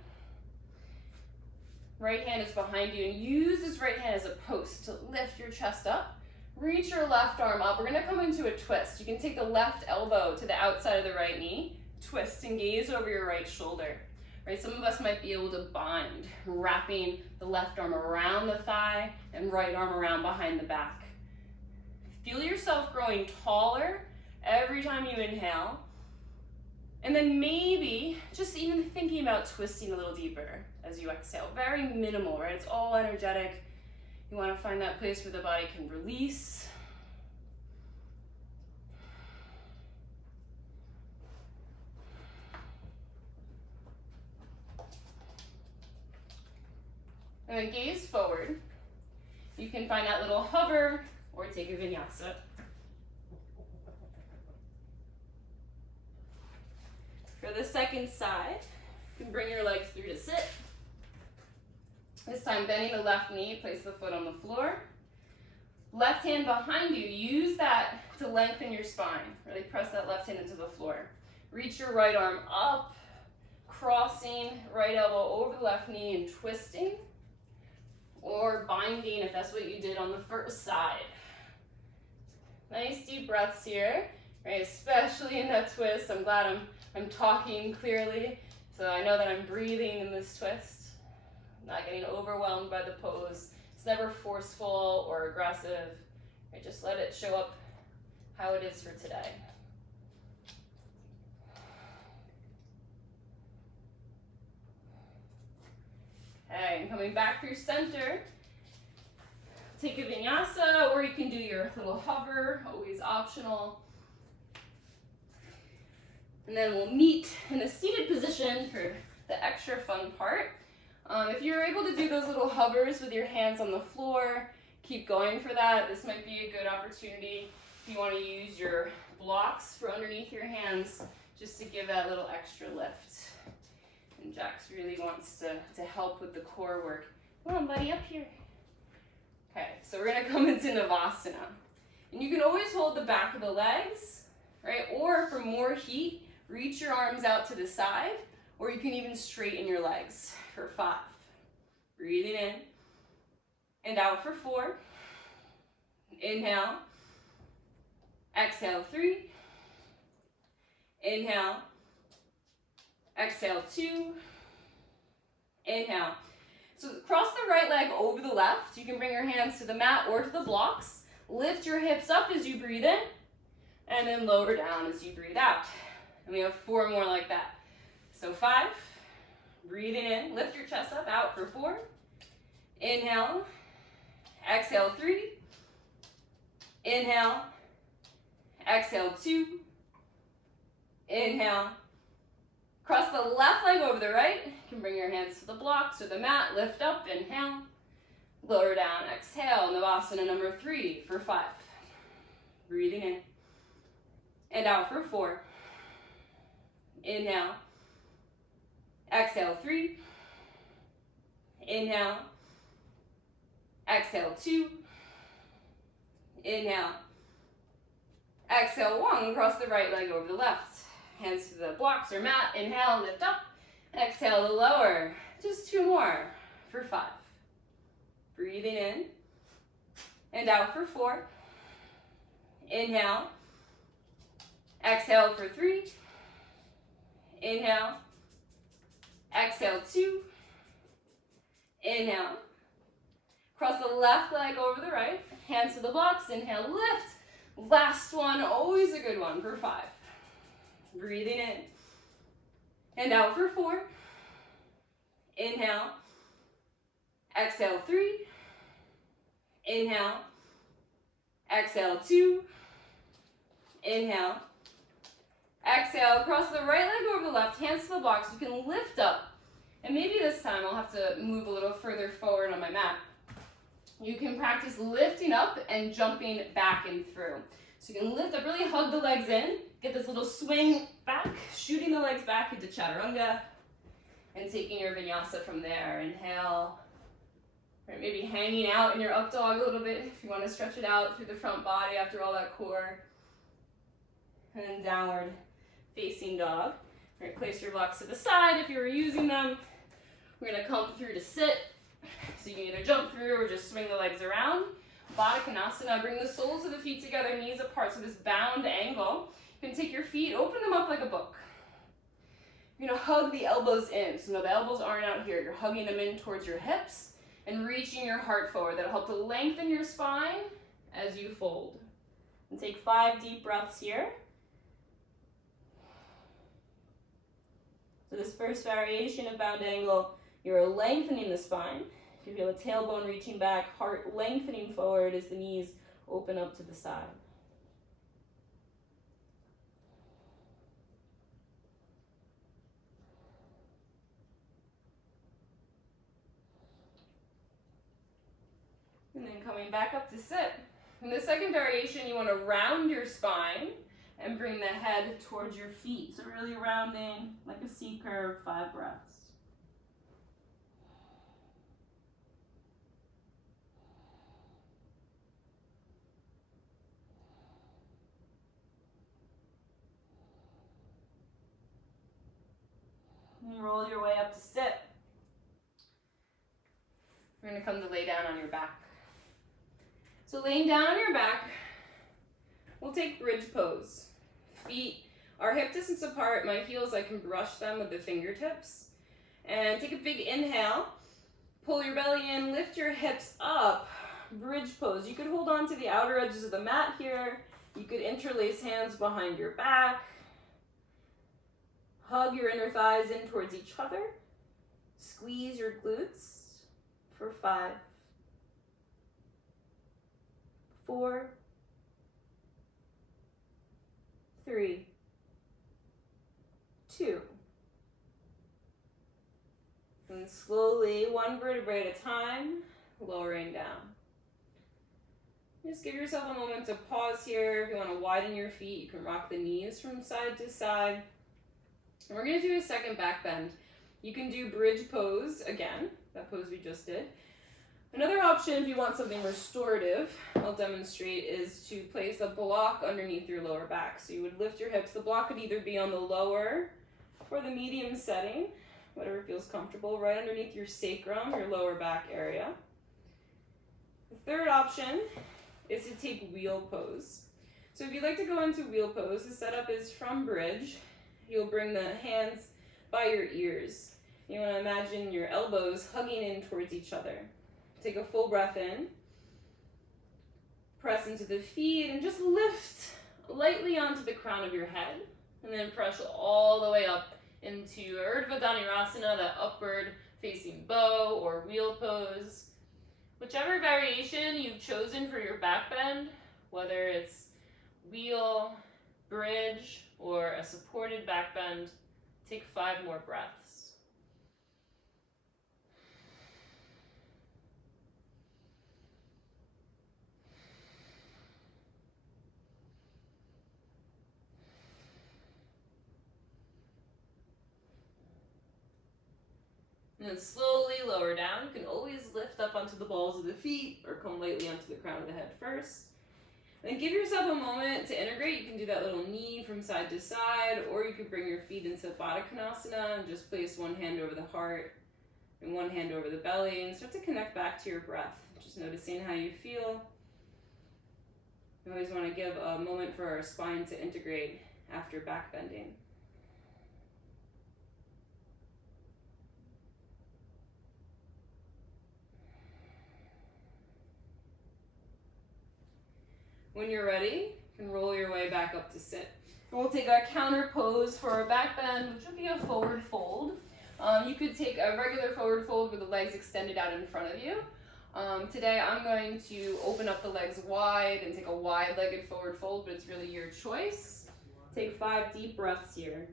Right hand is behind you, and use this right hand as a post to lift your chest up. Reach your left arm up. We're gonna come into a twist. You can take the left elbow to the outside of the right knee, twist and gaze over your right shoulder. Right, some of us might be able to bind, wrapping the left arm around the thigh and right arm around behind the back. Feel yourself growing taller every time you inhale. And then maybe just even thinking about twisting a little deeper as you exhale. Very minimal, right? It's all energetic. You want to find that place where the body can release. And then gaze forward. You can find that little hover or take a vinyasa. For the second side, you can bring your legs through to sit. This time bending the left knee, place the foot on the floor. Left hand behind you, use that to lengthen your spine. Really press that left hand into the floor. Reach your right arm up, crossing right elbow over the left knee and twisting, or binding if that's what you did on the first side. Nice deep breaths here, right? Especially in that twist. I'm glad I'm talking clearly, so I know that I'm breathing in this twist. Not getting overwhelmed by the pose. It's never forceful or aggressive. Right? Just let it show up how it is for today. Okay, and coming back through center. Take a vinyasa, or you can do your little hover, always optional. And then we'll meet in a seated position for the extra fun part. If you're able to do those little hovers with your hands on the floor, keep going for that. This might be a good opportunity if you want to use your blocks for underneath your hands, just to give that little extra lift. And Jax really wants to help with the core work. Come on, buddy, up here. Okay, so we're gonna come into Navasana. And you can always hold the back of the legs, right? Or for more heat, reach your arms out to the side, or you can even straighten your legs for 5. Breathing in and out for 4. Inhale. Exhale, 3. Inhale. Exhale, 2. Inhale. So cross the right leg over the left. You can bring your hands to the mat or to the blocks. Lift your hips up as you breathe in, and then lower down as you breathe out. And we have 4 more like that. So 5, breathing in, lift your chest up, out for 4. Inhale, exhale 3. Inhale, exhale 2. Inhale. Cross the left leg over the right. You can bring your hands to the blocks or the mat. Lift up, inhale. Lower down, exhale. Navasana number 3 for 5. Breathing in. And out for 4. Inhale. Exhale 3. Inhale. Exhale 2. Inhale. Exhale 1. Cross the right leg over the left. Hands to the blocks or mat. Inhale, lift up. Exhale to lower. Just 2 more for 5. Breathing in. And out for 4. Inhale. Exhale for 3. Inhale. Exhale 2. Inhale. Cross the left leg over the right. Hands to the blocks. Inhale, lift. Last one, always a good one for 5. Breathing in. And out for 4. Inhale. Exhale 3. Inhale. Exhale 2. Inhale. Exhale, cross the right leg over the left, hands to the blocks. You can lift up. And maybe this time I'll have to move a little further forward on my mat. You can practice lifting up and jumping back and through. So you can lift up, really hug the legs in, get this little swing back, shooting the legs back into chaturanga, and taking your vinyasa from there. Inhale. Right, maybe hanging out in your up dog a little bit if you want to stretch it out through the front body after all that core. And then downward facing dog. Right, place your blocks to the side if you were using them. We're going to come through to sit. So you can either jump through or just swing the legs around. Baddha Konasana, bring the soles of the feet together, knees apart, so this bound angle. You can take your feet, open them up like a book. You're going to hug the elbows in. So no, the elbows aren't out here. You're hugging them in towards your hips and reaching your heart forward. That'll help to lengthen your spine as you fold. And take 5 deep breaths here. So this first variation of bound angle, you're lengthening the spine. You feel a tailbone reaching back, heart lengthening forward as the knees open up to the side. And then coming back up to sit. In the second variation, you want to round your spine and bring the head towards your feet. So really rounding like a C curve, 5 breaths. And roll your way up to sit. We're going to come to lay down on your back. So laying down on your back, we'll take bridge pose. Feet are hip distance apart. My heels, I can brush them with the fingertips. And take a big inhale. Pull your belly in, lift your hips up. Bridge pose. You could hold on to the outer edges of the mat here. You could interlace hands behind your back. Hug your inner thighs in towards each other. Squeeze your glutes for 5, 4, 3, 2. And slowly, 1 vertebrae at a time, lowering down. Just give yourself a moment to pause here. If you want to widen your feet, you can rock the knees from side to side. And we're going to do a second back bend. You can do bridge pose again, that pose we just did. Another option, if you want something restorative, I'll demonstrate, is to place a block underneath your lower back. So you would lift your hips. The block could either be on the lower or the medium setting, whatever feels comfortable, right underneath your sacrum, your lower back area. The third option is to take wheel pose. So if you'd like to go into wheel pose, the setup is from bridge. You'll bring the hands by your ears. You want to imagine your elbows hugging in towards each other. Take a full breath in. Press into the feet and just lift lightly onto the crown of your head. And then press all the way up into Urdhva Dhanurasana, that upward facing bow or wheel pose. Whichever variation you've chosen for your back bend, whether it's wheel, bridge, or a supported back bend, take 5 more breaths. And then slowly lower down. You can always lift up onto the balls of the feet or come lightly onto the crown of the head first. Then give yourself a moment to integrate. You can do that little knee from side to side, or you could bring your feet into Baddha Konasana and just place one hand over the heart and one hand over the belly and start to connect back to your breath. Just noticing how you feel. You always want to give a moment for our spine to integrate after back bending. When you're ready, you can roll your way back up to sit. And we'll take a counter pose for our back bend, which would be a forward fold. You could take a regular forward fold with the legs extended out in front of you. Today I'm going to open up the legs wide and take a wide-legged forward fold, but it's really your choice. Take 5 deep breaths here.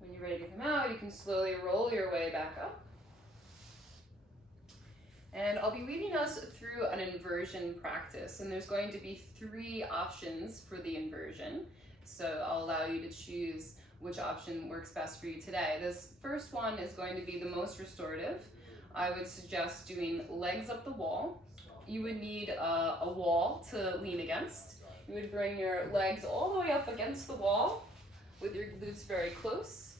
When you're ready to come out, you can slowly roll your way back up. And I'll be leading us through an inversion practice, and there's going to be 3 options for the inversion. So I'll allow you to choose which option works best for you today. This first one is going to be the most restorative. I would suggest doing legs up the wall. You would need a wall to lean against. You would bring your legs all the way up against the wall with your glutes very close.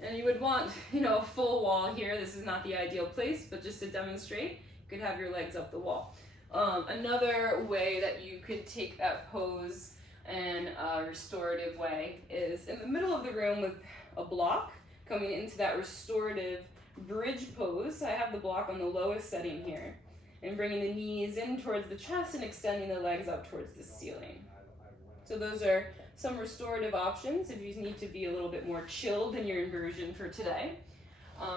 And you would want, a full wall here. This is not the ideal place, but just to demonstrate, you could have your legs up the wall. Another way that you could take that pose in a restorative way is in the middle of the room with a block coming into that restorative bridge pose. I have the block on the lowest setting here, and bringing the knees in towards the chest and extending the legs up towards the ceiling. So those are some restorative options if you need to be a little bit more chilled in your inversion for today.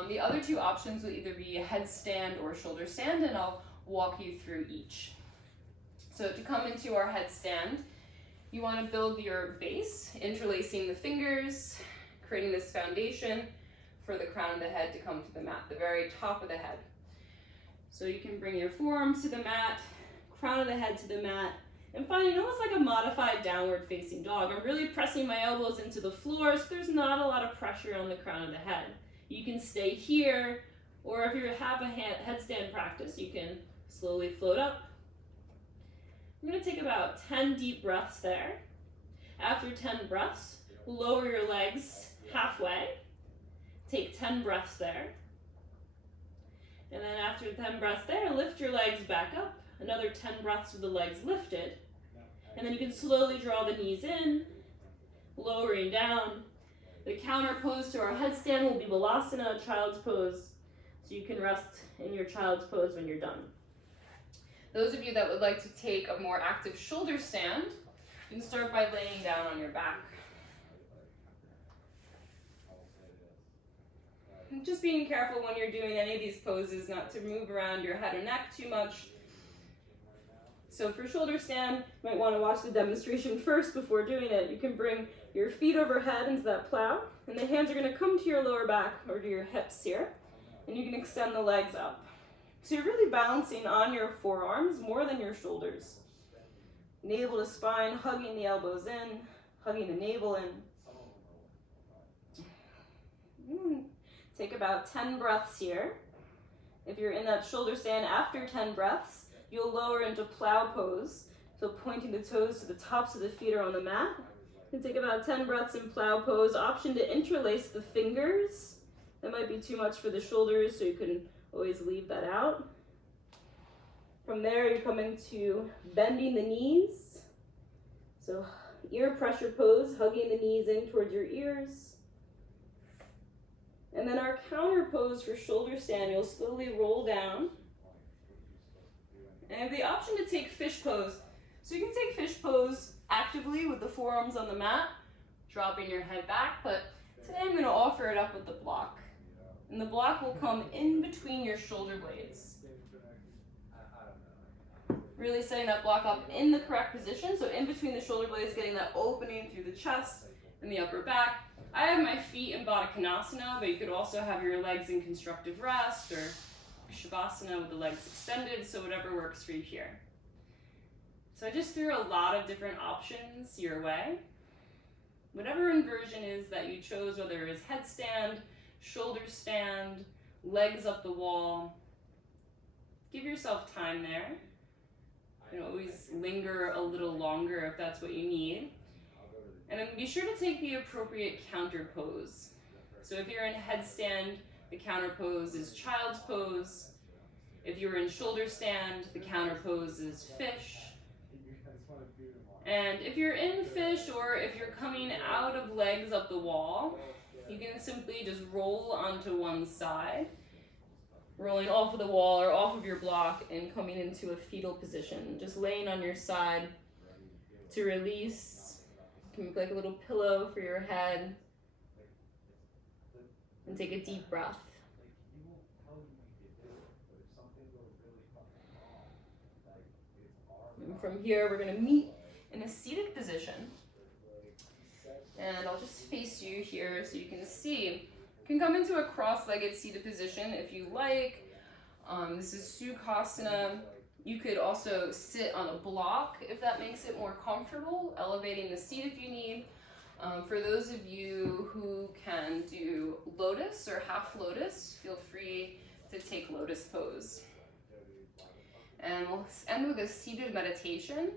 The other 2 options will either be a headstand or shoulder stand, and I'll walk you through each. So to come into our headstand, you want to build your base, interlacing the fingers, creating this foundation for the crown of the head to come to the mat, the very top of the head. So you can bring your forearms to the mat, crown of the head to the mat, and finding almost like a modified downward facing dog. I'm really pressing my elbows into the floor so there's not a lot of pressure on the crown of the head. You can stay here, or if you have a headstand practice, you can slowly float up. I'm going to take about 10 deep breaths there. After 10 breaths, lower your legs halfway. Take 10 breaths there. And then after 10 breaths there, lift your legs back up. Another 10 breaths with the legs lifted. And then you can slowly draw the knees in, lowering down. The counter pose to our headstand will be Balasana, child's pose. So you can rest in your child's pose when you're done. Those of you that would like to take a more active shoulder stand, you can start by laying down on your back. And just being careful when you're doing any of these poses not to move around your head or neck too much. So for shoulder stand, you might want to watch the demonstration first before doing it. You can bring your feet overhead into that plow, and the hands are going to come to your lower back or to your hips here, and you can extend the legs up. So you're really balancing on your forearms more than your shoulders. Navel to spine, hugging the elbows in, hugging the navel in. Take about 10 breaths here. If you're in that shoulder stand after 10 breaths, you'll lower into plow pose. So pointing the toes to the tops of the feet are on the mat. You can take about 10 breaths in plow pose. Option to interlace the fingers. That might be too much for the shoulders, so you can always leave that out. From there, you're coming to bending the knees. So ear pressure pose, hugging the knees in towards your ears. And then our counter pose for shoulder stand, you'll slowly roll down. And I have the option to take fish pose. So you can take fish pose actively with the forearms on the mat, dropping your head back, but today I'm going to offer it up with the block. And the block will come in between your shoulder blades. Really setting that block up in the correct position, so in between the shoulder blades, getting that opening through the chest and the upper back. I have my feet in Baddha Konasana, but you could also have your legs in constructive rest or Shavasana with the legs extended, so whatever works for you here. So I just threw a lot of different options your way. Whatever inversion is that you chose, whether it is headstand, shoulder stand, legs up the wall, give yourself time there. You know, always linger a little longer if that's what you need. And then be sure to take the appropriate counter pose. So if you're in headstand, the counter pose is child's pose. If you're in shoulder stand, the counter pose is fish. And if you're in fish, or if you're coming out of legs up the wall, you can simply just roll onto one side, rolling off of the wall or off of your block and coming into a fetal position, just laying on your side to release. You can make like a little pillow for your head and take a deep breath. And from here, we're going to meet in a seated position. And I'll just face you here so you can see. You can come into a cross-legged seated position if you like. This is Sukhasana. You could also sit on a block if that makes it more comfortable, elevating the seat if you need. For those of you who can do lotus or half lotus, feel free to take lotus pose. And we'll end with a seated meditation,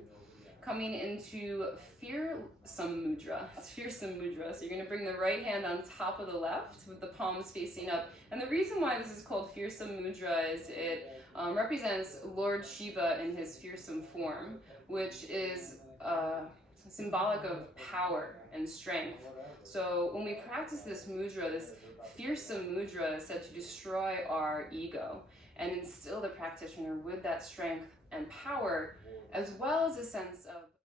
coming into fearsome mudra. It's fearsome mudra. So you're going to bring the right hand on top of the left with the palms facing up. And the reason why this is called fearsome mudra is it represents Lord Shiva in his fearsome form, which is symbolic of power and strength. So when we practice this mudra, this fearsome mudra is said to destroy our ego and instill the practitioner with that strength and power, as well as a sense of